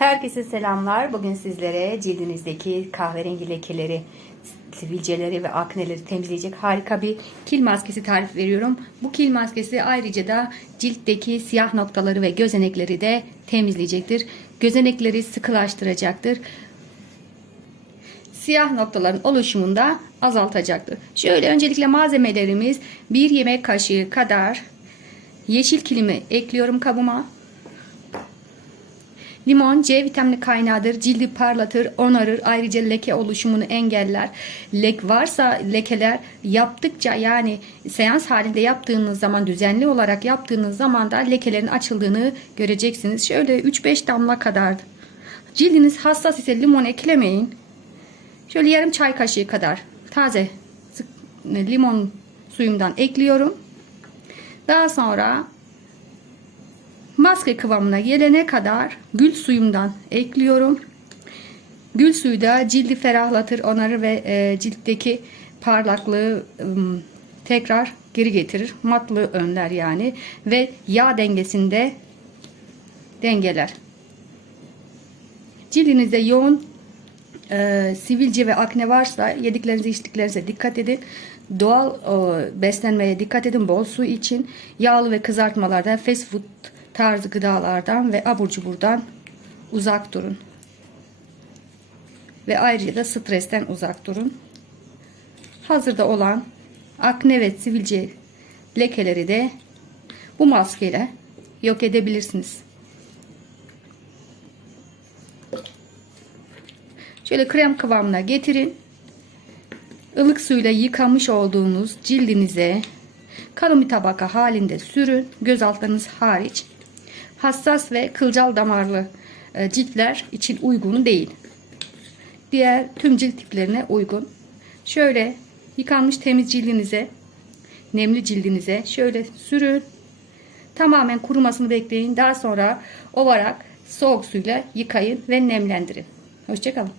Herkese selamlar. Bugün sizlere cildinizdeki kahverengi lekeleri, sivilceleri ve akneleri temizleyecek harika bir kil maskesi tarif veriyorum. Bu kil maskesi ayrıca da ciltteki siyah noktaları ve gözenekleri de temizleyecektir. Gözenekleri sıkılaştıracaktır. Siyah noktaların oluşumunu da azaltacaktır. Şöyle öncelikle malzemelerimiz 1 yemek kaşığı kadar yeşil kilimi ekliyorum kabıma. Limon C vitamini kaynağıdır. Cildi parlatır, onarır. Ayrıca leke oluşumunu engeller. Lek varsa lekeler yaptıkça yani seans halinde yaptığınız zaman düzenli olarak yaptığınız zaman da lekelerin açıldığını göreceksiniz. Şöyle 3-5 damla kadar. Cildiniz hassas ise limon eklemeyin. Şöyle yarım çay kaşığı kadar taze limon suyumdan ekliyorum. Daha sonra maske kıvamına gelene kadar gül suyumdan ekliyorum. Gül suyu da cildi ferahlatır, onarır ve e, ciltteki parlaklığı ım, tekrar geri getirir. Matlığı önler yani ve yağ dengesinde dengeler. Cildinizde yoğun e, sivilce ve akne varsa yediklerinize içtiklerinize dikkat edin. Doğal e, beslenmeye dikkat edin. Bol su için. Yağlı ve kızartmalardan, fast food tarzı gıdalardan ve abur cuburdan uzak durun. Ve ayrıca da stresten uzak durun. Hazırda olan akne ve sivilce lekeleri de bu maskeyle yok edebilirsiniz. Şöyle krem kıvamına getirin. Ilık suyla yıkamış olduğunuz cildinize kalın bir tabaka halinde sürün. Göz altlarınız hariç. Hassas ve kılcal damarlı e, ciltler için uygun değil. Diğer tüm cilt tiplerine uygun. Şöyle yıkanmış temiz cildinize, nemli cildinize şöyle sürün. Tamamen kurumasını bekleyin. Daha sonra ovarak soğuk suyla yıkayın ve nemlendirin. Hoşçakalın.